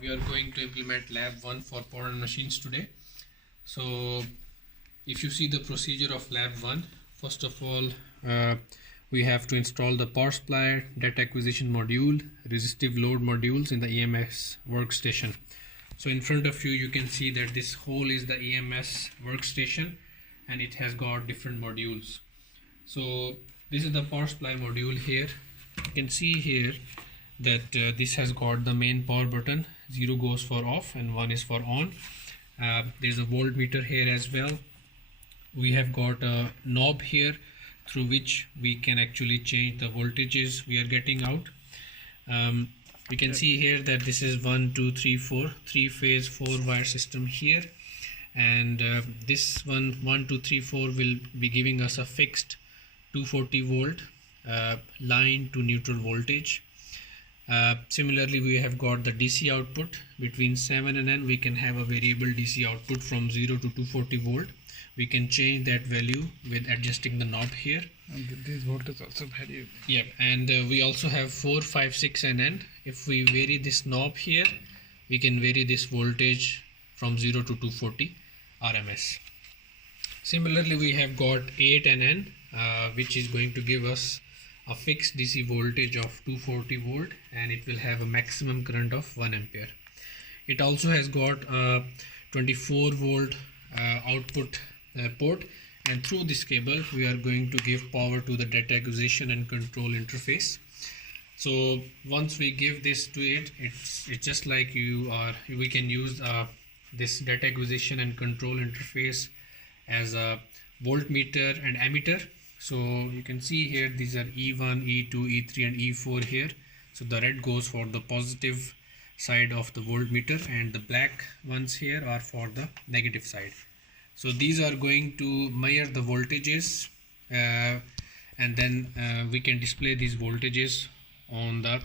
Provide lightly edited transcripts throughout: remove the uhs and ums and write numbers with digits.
We are going to implement lab 1 for power and machines today. So if you see the procedure of lab 1, first of all we have to install the power supply, data acquisition module, resistive load modules in the EMS workstation. So in front of you can see that this whole is the EMS workstation and it has got different modules. So this is the power supply module here. You can see here that this has got the main power button. 0 goes for off and 1 is for on. There's a voltmeter here as well. We have got a knob here through which we can actually change the voltages we are getting out. We can see here that this is 1 2 3 4 3-phase 4-wire system here, and this 1 2 3 4 will be giving us a fixed 240 volt line to neutral voltage. Similarly, we have got the DC output between 7 and N. We can have a variable DC output from 0 to 240 volt. We can change that value with adjusting the knob here. And this voltage also vary. Yep, and we also have 4, 5, 6 and N. If we vary this knob here, we can vary this voltage from 0 to 240 RMS. Similarly, we have got 8 and N, which is going to give us a fixed DC voltage of 240 volt, and it will have a maximum current of 1 ampere. It also has got a 24 volt output port, and through this cable we are going to give power to the data acquisition and control interface. So once we give this to it, it's just like we can use this data acquisition and control interface as a voltmeter and ammeter. So you can see here these are E1, E2, E3 and E4 here. So the red goes for the positive side of the voltmeter and the black ones here are for the negative side. So these are going to measure the voltages and then we can display these voltages on the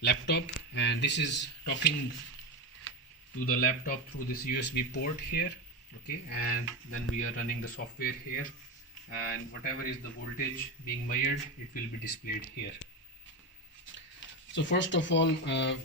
laptop, and this is talking to the laptop through this USB port here. Okay, and then we are running the software here, and whatever is the voltage being measured, it will be displayed here. So first of all,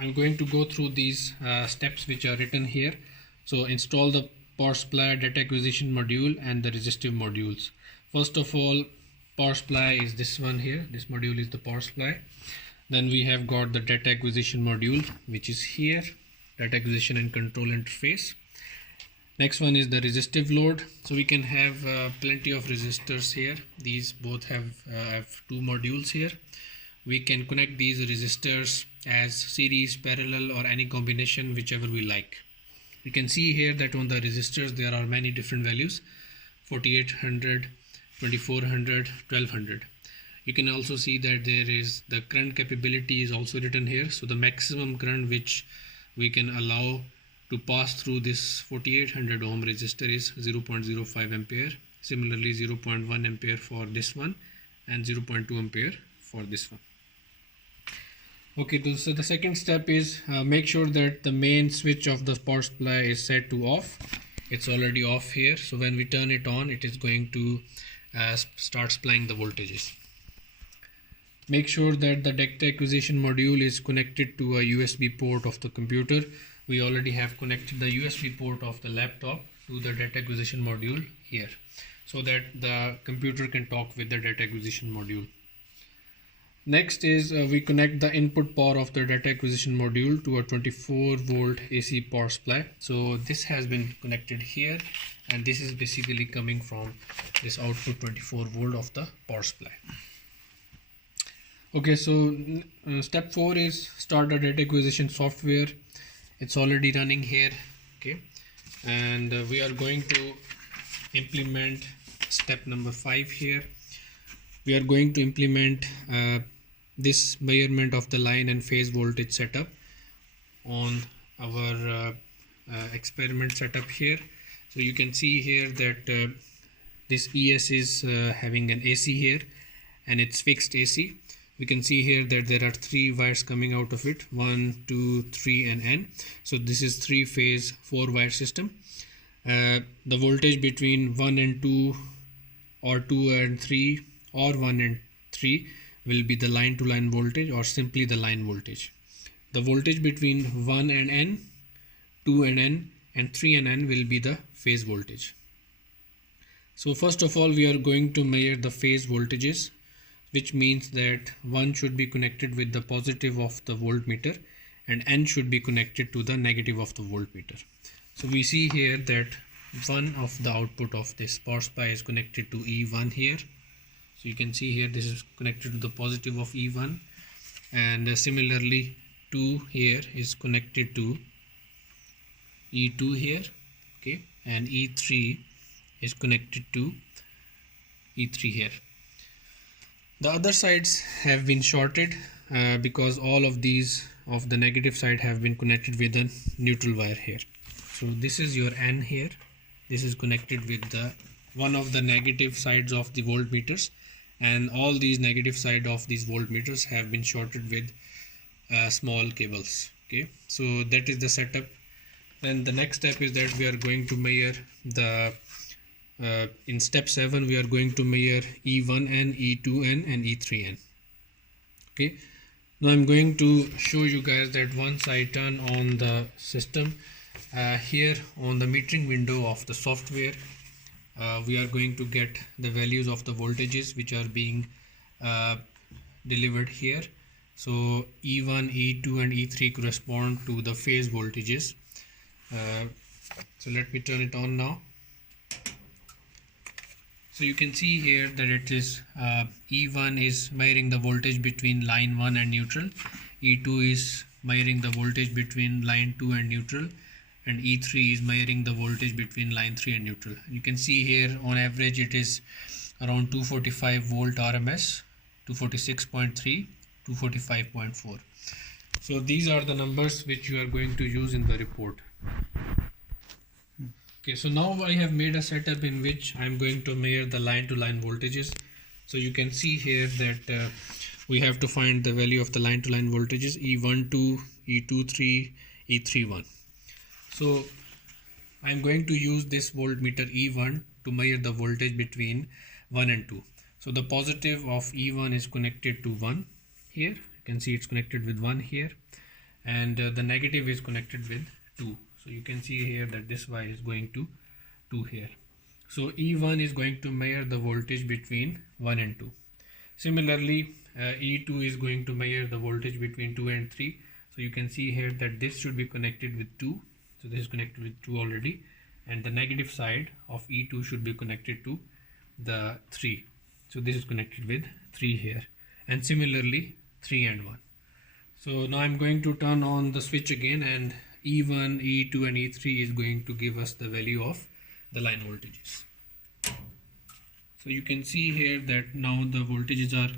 I'm going to go through these steps which are written here. So install the power supply, data acquisition module and the resistive modules. First of all, power supply is this one here. This module is the power supply. Then we have got the data acquisition module, which is here, data acquisition and control interface. Next one is the resistive load. So we can have plenty of resistors here. These both have 2 modules here. We can connect these resistors as series, parallel or any combination, whichever we like. You can see here that on the resistors there are many different values: 4800, 2400, 1200. You can also see that there is the current capability is also written here. So the maximum current which we can allow to pass through this 4800 ohm resistor is 0.05 ampere. Similarly 0.1 ampere for this one and 0.2 ampere for this one. Okay, so the second step is make sure that the main switch of the power supply is set to off. It's already off here, so when we turn it on, it is going to start supplying the voltages. Make sure that the data acquisition module is connected to a USB port of the computer. We already have connected the USB port of the laptop to the data acquisition module here, so that the computer can talk with the data acquisition module. Next is we connect the input power of the data acquisition module to a 24 volt AC power supply. So this has been connected here, and this is basically coming from this output 24 volt of the power supply. Okay, so step 4 is start the data acquisition software. It's already running here. Okay, and we are going to implement step number 5 here. We are going to implement this measurement of the line and phase voltage setup on our experiment setup here. So you can see here that this ES is having an AC here and it's fixed AC. We can see here that there are 3 wires coming out of it, 1 2 3 and N. So this is 3-phase 4-wire system. The voltage between 1 and 2 or 2 and 3 or 1 and 3 will be the line to line voltage or simply the line voltage. the voltage between 1 and N, 2 and N, and 3 and N will be the phase voltage. So first of all, we are going to measure the phase voltages, which means that 1 should be connected with the positive of the voltmeter and N should be connected to the negative of the voltmeter. So we see here that one of the output of this power supply is connected to E1 here. So you can see here this is connected to the positive of E1, and similarly 2 here is connected to E2 here, okay, and E3 is connected to E3 here. The other sides have been shorted because all of these of the negative side have been connected with a neutral wire here. So this is your N here. This is connected with the one of the negative sides of the voltmeters, and all these negative side of these voltmeters have been shorted with small cables. Okay, so that is the setup. Then the next step is that we are going to measure the in step 7 we are going to measure E1N, E2N and E3N. Okay, now I'm going to show you guys that once I turn on the system, here on the metering window of the software, we are going to get the values of the voltages which are being delivered here. So E1, E2 and E3 correspond to the phase voltages. So let me turn it on now. So you can see here that it is E1 is measuring the voltage between line 1 and neutral, E2 is measuring the voltage between line 2 and neutral, and E3 is measuring the voltage between line 3 and neutral. You can see here on average it is around 245 volt RMS, 246.3, 245.4. So these are the numbers which you are going to use in the report. Okay, so now I have made a setup in which I am going to measure the line to line voltages. So you can see here that we have to find the value of the line to line voltages E12, E23, E31. So I am going to use this voltmeter E1 to measure the voltage between 1 and 2. So the positive of E1 is connected to 1 here. You can see it's connected with 1 here, and the negative is connected with 2. So you can see here that this wire is going to 2 here. So E1 is going to measure the voltage between 1 and 2. Similarly, E2 is going to measure the voltage between 2 and 3. So you can see here that this should be connected with 2. So this is connected with 2 already, and the negative side of E2 should be connected to the 3. So this is connected with 3 here, and similarly 3 and 1. So now I'm going to turn on the switch again, and E1, E2 and E3 is going to give us the value of the line voltages. So you can see here that now the voltages are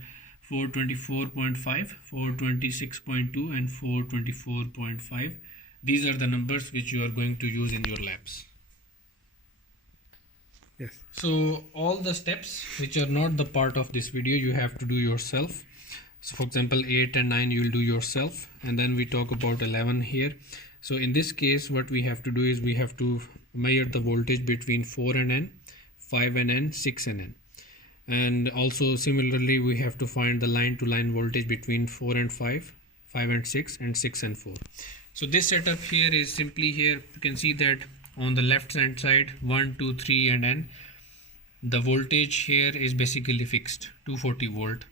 424.5, 426.2 and 424.5. These are the numbers which you are going to use in your labs. Yes. So all the steps which are not the part of this video you have to do yourself. So for example 8 and 9 you will do yourself, and then we talk about 11 here. So in this case what we have to do is we have to measure the voltage between 4 and N, 5 and N, 6 and N. And also similarly we have to find the line to line voltage between 4 and 5, 5 and 6 and 6 and 4. So this setup here is simply here you can see that on the left hand side 1, 2, 3 and N, the voltage here is basically fixed 240 volt.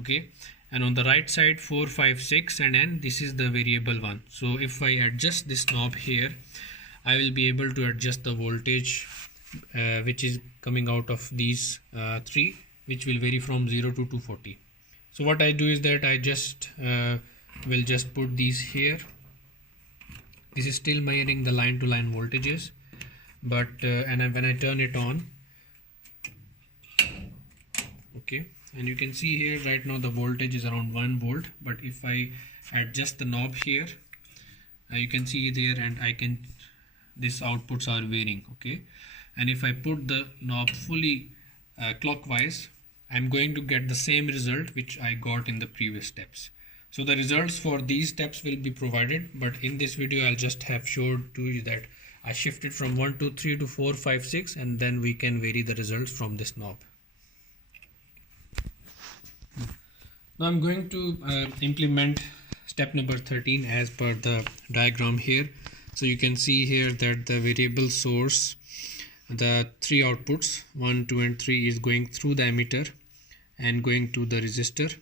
Okay, and on the right side 4, 5, 6 and N, this is the variable one. So if I adjust this knob here, I will be able to adjust the voltage which is coming out of these three, which will vary from 0 to 240. So what I do is that I just will just put these here. This is still measuring the line to line voltages, but and when I turn it on, okay, and you can see here right now the voltage is around 1 volt, but if I adjust the knob here, you can see there, and I can, these outputs are varying. Okay, and if I put the knob fully clockwise, I'm going to get the same result which I got in the previous steps. So the results for these steps will be provided, but in this video I'll just have showed to you that I shifted from 1, 2, 3 to 4, 5, 6, and then we can vary the results from this knob. Now I'm going to implement step number 13 as per the diagram here. So you can see here that the variable source, the three outputs 1, 2 and 3 is going through the emitter and going to the resistor.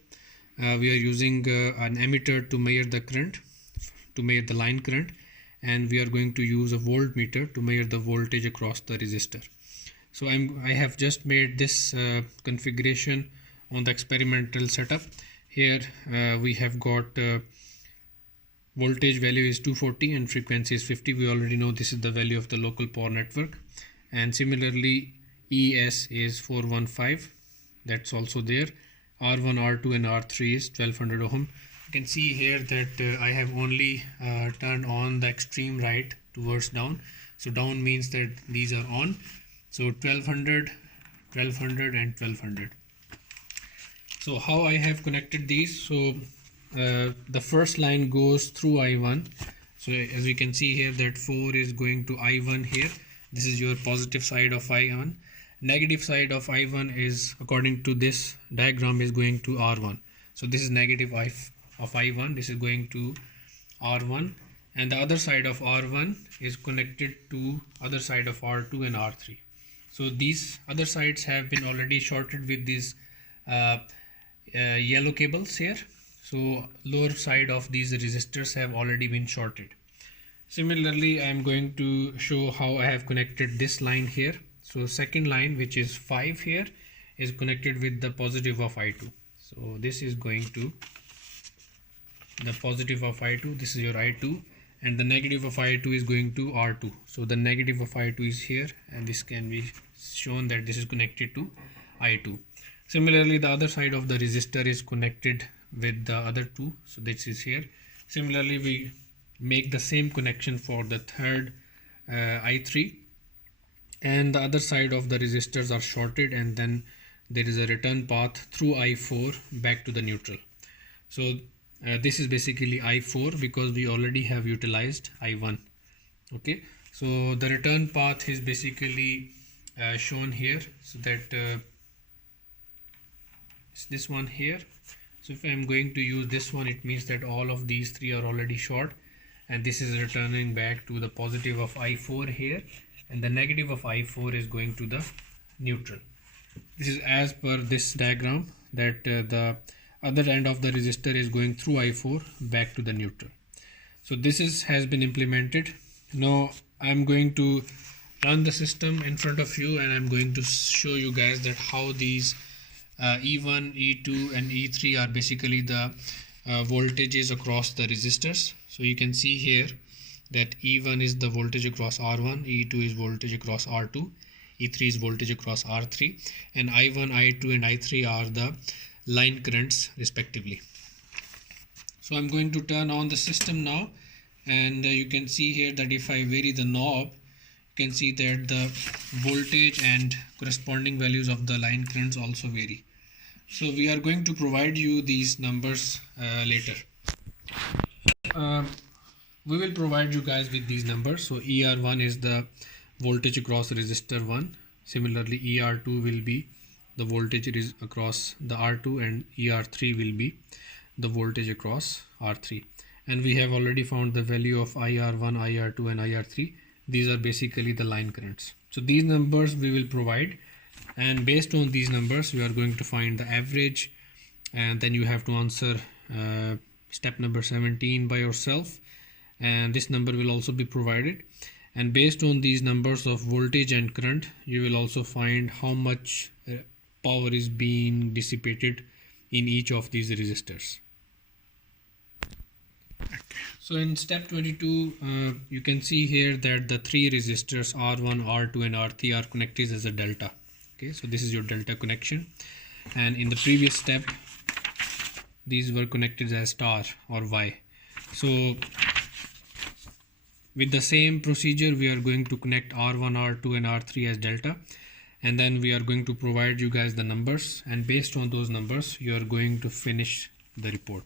We are using an emitter to measure the current, to measure the line current, and we are going to use a voltmeter to measure the voltage across the resistor. So I have just made this configuration on the experimental setup. Here we have got voltage value is 240 and frequency is 50. We already know this is the value of the local power network. And similarly ES is 415, that's also there. R1, R2 and R3 is 1200 ohm. You can see here that I have only turned on the extreme right towards down. So down means that these are on. So 1200, 1200 and 1200. So how I have connected these? So the first line goes through I1. So as you can see here that 4 is going to I1 here. This is your positive side of I1. Negative side of I1 is, according to this diagram, is going to R1. So this is negative of I1. This is going to R1, and the other side of R1 is connected to other side of R2 and R3. So these other sides have been already shorted with these yellow cables here. So lower side of these resistors have already been shorted. Similarly, I am going to show how I have connected this line here. So second line, which is 5 here, is connected with the positive of I2. So this is going to the positive of I2. This is your I2, and the negative of I2 is going to R2. So the negative of I2 is here, and this can be shown that this is connected to I2. Similarly, the other side of the resistor is connected with the other two. So this is here. Similarly, we make the same connection for the third I3, and the other side of the resistors are shorted, and then there is a return path through I4 back to the neutral. So this is basically I4 because we already have utilized I1. Okay, so the return path is basically shown here. So that it's this one here. So if I am going to use this one, it means that all of these three are already short, and this is returning back to the positive of I4 here, and the negative of I4 is going to the neutral. This is as per this diagram, that the other end of the resistor is going through I4 back to the neutral. So this has been implemented. Now I'm going to run the system in front of you, and I'm going to show you guys that how these E1, E2 and E3 are basically the voltages across the resistors. So you can see here that E1 is the voltage across R1, E2 is voltage across R2, E3 is voltage across R3, and I1, I2 and I3 are the line currents respectively. So I'm going to turn on the system now, and you can see here that if I vary the knob, you can see that the voltage and corresponding values of the line currents also vary. So we are going to provide you these numbers later. We will provide you guys with these numbers. So ER1 is the voltage across resistor 1. Similarly, ER2 will be the voltage is across the R2, and ER3 will be the voltage across R3. And we have already found the value of IR1, IR2 and IR3. These are basically the line currents. So these numbers we will provide, and based on these numbers we are going to find the average, and then you have to answer step number 17 by yourself, and this number will also be provided. And based on these numbers of voltage and current, you will also find how much power is being dissipated in each of these resistors. So in step 22, you can see here that the three resistors R1, R2 and R3 are connected as a delta. Okay, so this is your delta connection, and in the previous step these were connected as star or Y. So with the same procedure we are going to connect R1, R2 and R3 as delta, and then we are going to provide you guys the numbers, and based on those numbers you are going to finish the report.